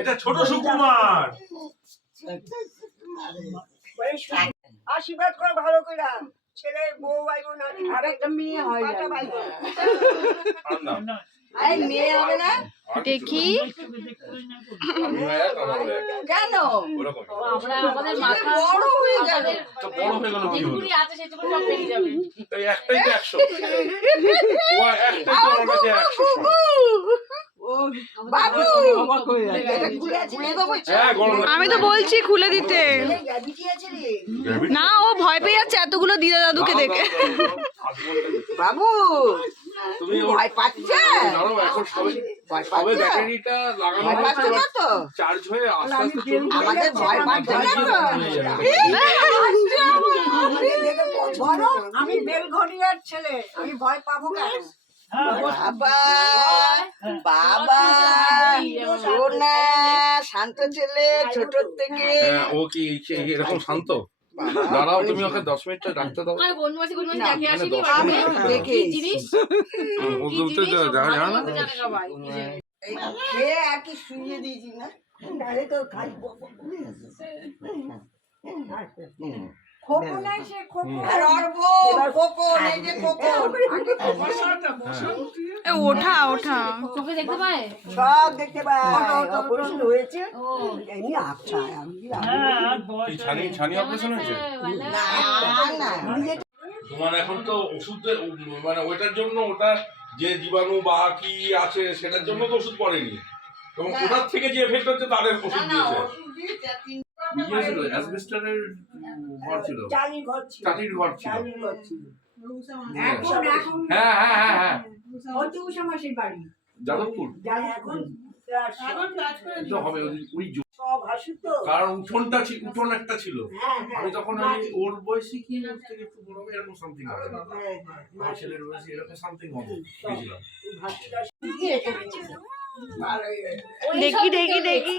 এটা ছোট সুকুমার। আশীর্বাদ করে ভালো করে ছেলে বউ ভাই বোন আর একটা মেয়ে হয় মেয়ে হবে না দেখি কেন আমরা আমাদের মাথা বড় হয়ে যাবে বড় হয়ে গেল কি হলো? যেটুকুনি আছে সেটুকু সব বেরিয়ে যাবে। এই একটাই তো 100 ও একটাই তো আমার কাছে 100 বাবু এটা খুলে দেবো হ্যাঁ গরম আমি তো বলছি খুলে দিতে না, ও ভয় পেয়ে যাচ্ছে এতগুলো দিদা দাদুকে দেখে। বাবু তুমি ভয় পাচ্ছে ধরো এখন সবে ভয় সবে পাচ্ছে ব্যাটারিটা লাগানো ভয় পাচ্ছে না তো চার্জ হয়ে আস্তে আস্তে চলবে। আমাদের ভয় পাচ্ছে না তো বলো আমি বেলঘড়িয়ার ছেলে আমি ভয় পাবো কেন বাবা বাবা সোনা শান্ত ছেলে ছোট থেকে হ্যাঁ, ও কি এরকম শান্ত? দাঁড়াও তুমি ওকে 10 মিনিট রাখতে দাও। আমি বন্ধুবাসী দেখে আসিনি আমি বাড়িতে। দেখে কি জিনিস ও কি বলতে জিনিস সব দেখা যায় না। ভালো মতো জানে সবাই। খেয়ে আর কি শুয়ে দিয়েছি না নাহলে তো খাই খোকনাই সে খোকন আর ওর বউ খোকন এই যে খোকন এ ওঠা ওঠা চোখে দেখতে পায়? সব দেখতে পাই অপারেশন হয়েছে ও এমনি আচ্ছা আমি কি ছানি অপারেশন হয়েছে? না না তোমার এখন তো ওষুধ মানে ওইটার জন্য ওটা যে জীবাণু বা কি আছে সেটার জন্য তো ওষুধ পড়েনি, এবং ওটার থেকে যে এফেক্ট হচ্ছে তাদের ওষুধ দিয়েছে। ইয়ে ছিল অ্যাসবেস্টারের ঘর ছিল, চালির ঘর ছিল চাটির ঘর ছিল। চালির ঘর ছিল এখন এখন হ্যাঁ হ্যাঁ হ্যাঁ হ্যাঁ হয়তো উষা মাসির বাড়ি যাদবপুর যাই এখন তো হবে ওই সব হাসি তো কারণ উঠোনটা ছিল, উঠোন একটা ছিল। হ্যাঁ হ্যাঁ আমি তখন আমি ওর বয়সী কি ওর থেকে একটু বড় হবে এরকম সামথিং হবে, হ্যাঁ হ্যাঁ আমার ছেলের বয়সী এরকম সামথিং হবে বুঝলাম। ভাসিটা শিখিয়ে রেখে গেছে ভালোই দেখি দেখি দেখি